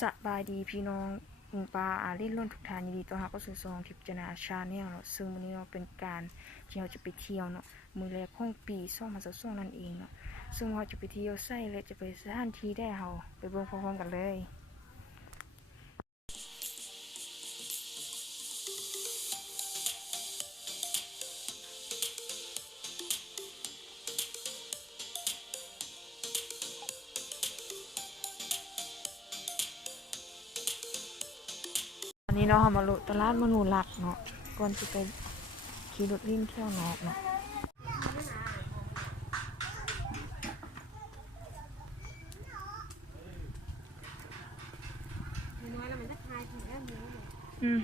สบายดีพี่น้องปลาเล่นล้นทุกทานยินดีต้อนรับเข้าสู่ซองทิพย์จนาชาแนลเนาะซึ่งวันนี้เราเป็นการที่เราจะไปเที่ยวเนาะมือแรกของปี2022นั่นเองเนาะซึ่งเราจะไปเที่ยวไส้และจะไปสถานที่ได้เราไปเบิ่งพร้อมๆกันเลยอันนี้เนาะเรามาลุตลาดมนูหลักเนาะก่อนจะไปขี่รถลิ้นเที่ยวนอกเนาะอืม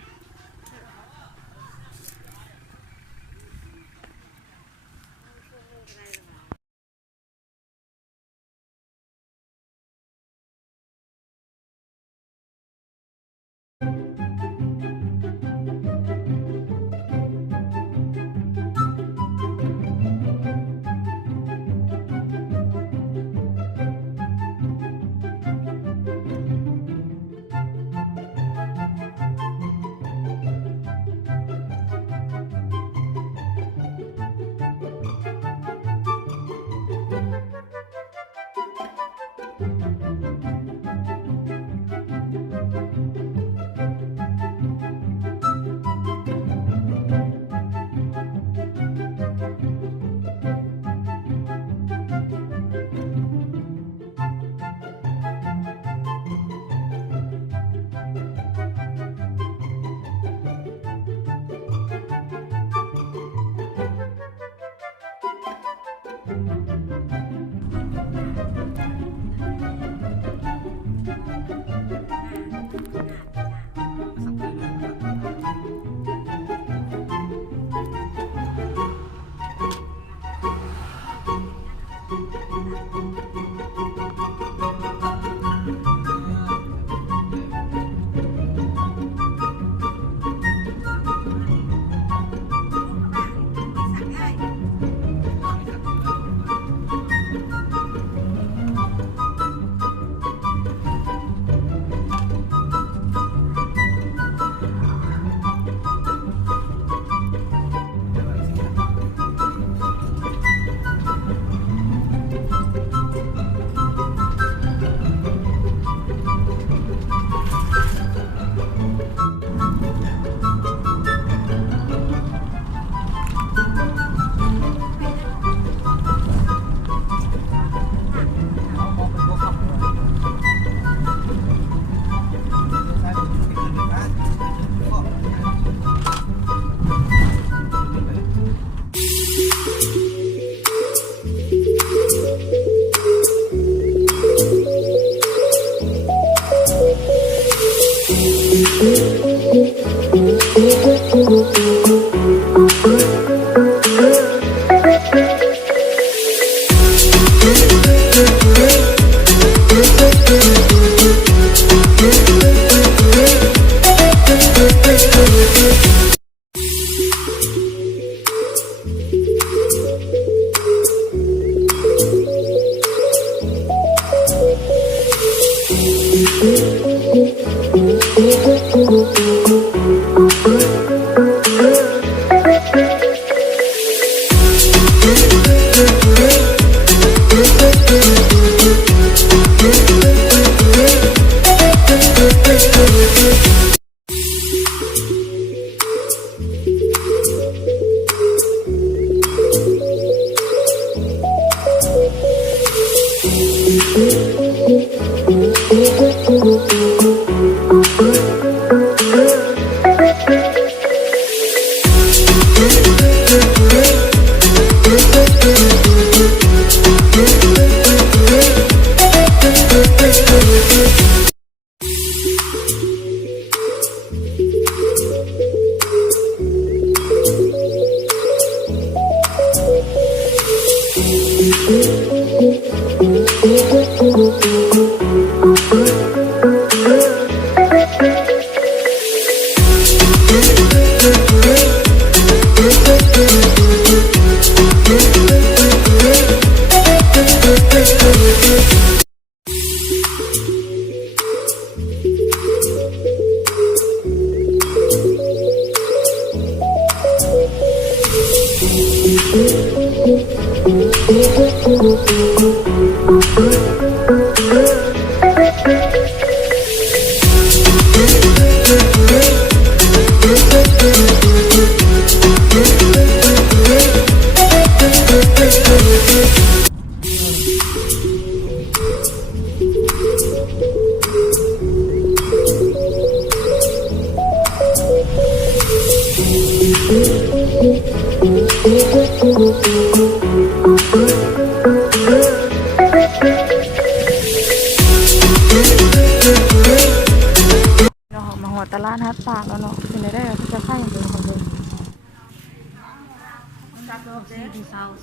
ลาดฮัดปากแล้วเนาะเป็นได้ก็จะค่ายอย่างเดียวของเดิม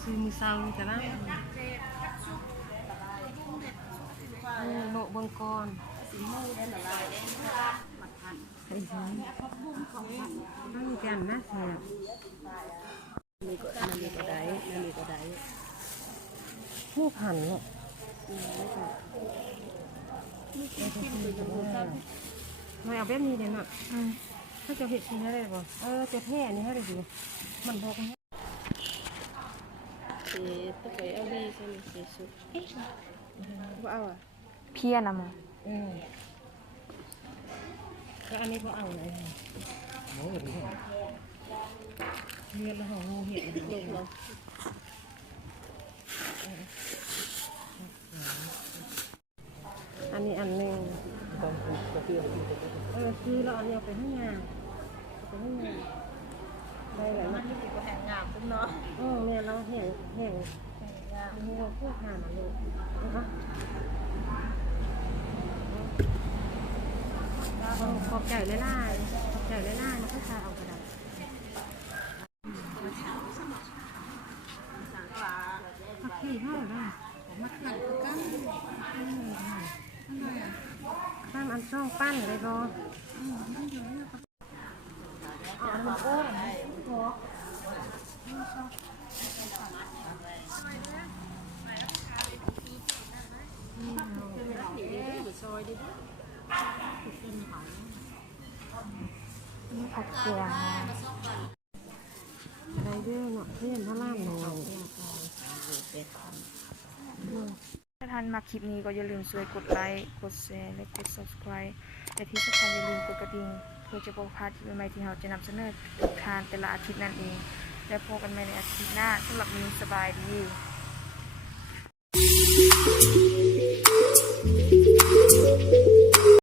ซื้อมือเซาแต่ละโลบังกรไอ้ฉันต้องมีกันนะแซ่บมีก็ได้ผู้ผันเนาะไม่เอาแบบนี้เดี๋ยวน่ะถ้าจะเห็ดทีนี้ได้ป่ะจะแท่นี่ให้ได้สิมันพกต้องไปเอาดีใช่ไหมเสียสุดว่าเอาอ่ะ เพี้ยนะมึง แล้วอันนี้เขาเอาอะไรเรียนแล้วของงูเห็ดลงเราอันนี้อันหนึ่งคือเราเอาเนี่ยไปให้งานได้เลยนะที่ก็แห่งงามขึ้นเนาะเนี่ยเราแห่งนี่เราพูดงานนะลูกนะคะขอบใจเลยล่ะแล้วก็ชาเอากระดาษผักขี้เท่าไหร่มาขายกันข้ามอันช่องปั้นเลยก็อันโอ้นี่ผักเกียง ไรเดอร์เนาะเพื่อนพระล่ามหนู ถ้าท่านมาคลิปนี้ก็อย่าลืมช่วยกดไลค์กดแชร์และกด subscribe และที่สำคัญอย่าลืมกดกระดิ่งเพื่อจะบอกพลาดคลิปใหม่ๆที่เราจะนำเสนอทุกทานแต่ละอาทิตย์นั่นเองและพบกันใหม่ในอาทิตย์หน้าสำหรับวันนี้สบายดี